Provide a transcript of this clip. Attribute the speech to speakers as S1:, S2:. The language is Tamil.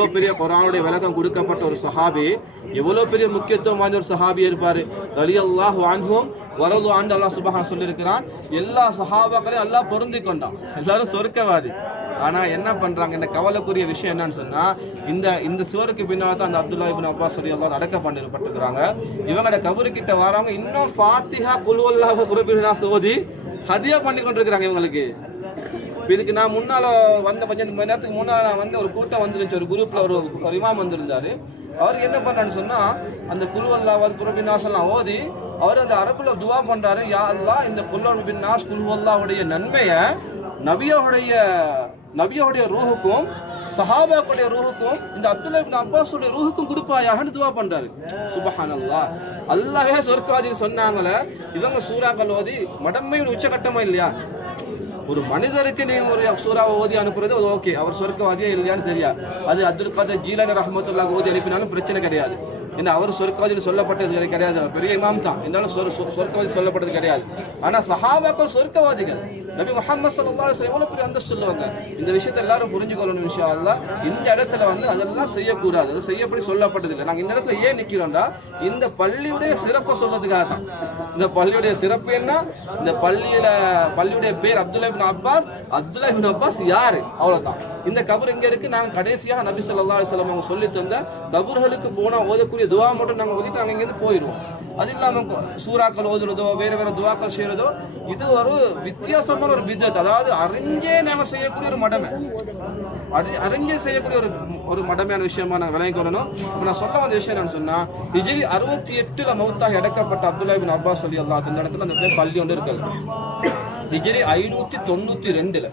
S1: இவ்வளோ பெரிய குரானுடைய விளக்கம் கொடுக்கப்பட்ட ஒரு சஹாபி எவ்வளோ பெரிய முக்கியத்துவம் வாய்ந்த ஒரு சஹாபி இருப்பார். ரலி அல்லாஹ் வாங்குவோம் வரது ஆண்டு அல்லாஹ் சுபஹான் சொல்லியிருக்கிறான். எல்லா சஹாபாக்களையும் எல்லாம் பொருந்தி கொண்டான். எல்லாரும் சொர்க்கவாதி. ஆனால் என்ன பண்ணுறாங்க இந்த கவலைக்குரிய விஷயம் என்னன்னு சொன்னால் இந்த இந்த சுவருக்கு பின்னால் தான் அந்த அப்துல்லா இபின் அப்பா சொல்லி எல்லாம் அடக்க பண்ணிருப்பட்டிருக்கிறாங்க. இவங்களோட கபரு கிட்ட வரவங்க இன்னும் ஃபாத்திஹா குல்வல்லாஹ் குரபினா சோதி ஹதியா பண்ணி கொண்டிருக்கிறாங்க இவங்களுக்கு. இதுக்கு நான் முன்னால் வந்த கொஞ்சம் மணி நேரத்துக்கு முன்னால் நான் வந்து ஒரு கூட்டம் வந்துருந்துச்சு. ஒரு குரூப்பில் ஒரு ஒரு இமாம் வந்திருந்தாரு. அவர் என்ன பண்ணான்னு சொன்னால் அந்த குல்வல்லாவது குரபினாசெல்லாம் ஓதி அவர் அந்த அரப்பில் துவா பண்ணுறாரு யா அல்லா இந்த குல்லோர் நாஸ் குல்வல்லாவுடைய நன்மையை நபியோடைய நபியோடைய ரூஹுக்கும் சஹாபாக்களுடைய ரூஹுக்கும் இந்த அப்துல்லா இப்னு அப்பாஸுடைய ரூஹுக்கும் கொடுப்பாயாகனு துவா பண்றாரு. அல்லா அல்லாவே சொர்க்காதின்னு சொன்னாங்களே இவங்க சூறாக்கள் ஓதி மடமையோட உச்சகட்டமா இல்லையா? ஒரு மனிதருக்கு நீ ஒரு சூறாவை ஓதி அனுப்புறது அது ஓகே அவர் சொர்க்கவாதியா இல்லையான்னு தெரியாது. அது அப்துல் கதர் ஜீலான ரஹமத்துல்லா ஓதி அனுப்பினாலும் பிரச்சனை கிடையாது. ஏன்னா அவர் சொர்க்கவாதியில் சொல்லப்பட்டது கிடையாது. பெரிய இமாம் தான். இருந்தாலும் சொர் சொர்க்கவாதி சொல்லப்பட்டது கிடையாது. ஆனா சஹாபாக்கள் சொர்க்கவாதிகள். நபி முகமது ஸல்லல்லாஹு அலைஹி வஸல்லம் எவ்வளவு பெரிய அந்தஸ்து சொல்லுவாங்க இந்த விஷயத்தை எல்லாரும் புரிஞ்சுக்கொள்ளணும் விஷயம் அல்ல இந்த இடத்துல வந்து அதெல்லாம் செய்யக்கூடாது. அது செய்யப்படி சொல்லப்பட்டதில்லை நாங்கள் இந்த இடத்துல ஏன் நிற்கிறோம்டா இந்த பள்ளியுடைய சிறப்பை சொல்றதுக்காக தான். இந்த பள்ளியுடைய சிறப்பு என்ன? இந்த பள்ளியில பள்ளியுடைய பேர் Abdullah ibn Abbas. Abdullah ibn Abbas யாரு? அவ்வளவுதான். இந்த கபர் எங்க இருக்கு. நாங்க கடைசியாக நபி சொல்லா அலிஸ்லாம் அவங்க சொல்லி தந்த கபர்களுக்கு போனா ஓதக்கூடிய துவா மட்டும் நாங்க ஓதிட்டு நாங்க இங்கிருந்து போயிடுவோம் அது இல்லாம சூறாக்கள் ஓதுறதோ வேற வேற துவாக்கள் செய்யறதோ இது ஒரு வித்தியாசமான ஒரு பிதத் அதாவது அறிஞ்சே நாங்க செய்யக்கூடிய ஒரு மடமை. அறி அறிஞ்சே செய்யக்கூடிய ஒரு ஒரு மடமையான விஷயமா நான் விளங்கி கொள்ளணும். இப்ப நான் சொல்ல வந்த விஷயம் என்னன்னு சொன்னா ஹிஜ்ரி அறுபத்தி எட்டுல மௌத்தாக எடுக்கப்பட்ட அப்துல்லா பின் அப்பாஸ் அலி அல்லா இந்த இடத்துல அந்த பள்ளி ஒன்று இருக்கு ஹிஜ்ரி ஐநூத்தி தொண்ணூத்தி ரெண்டுல.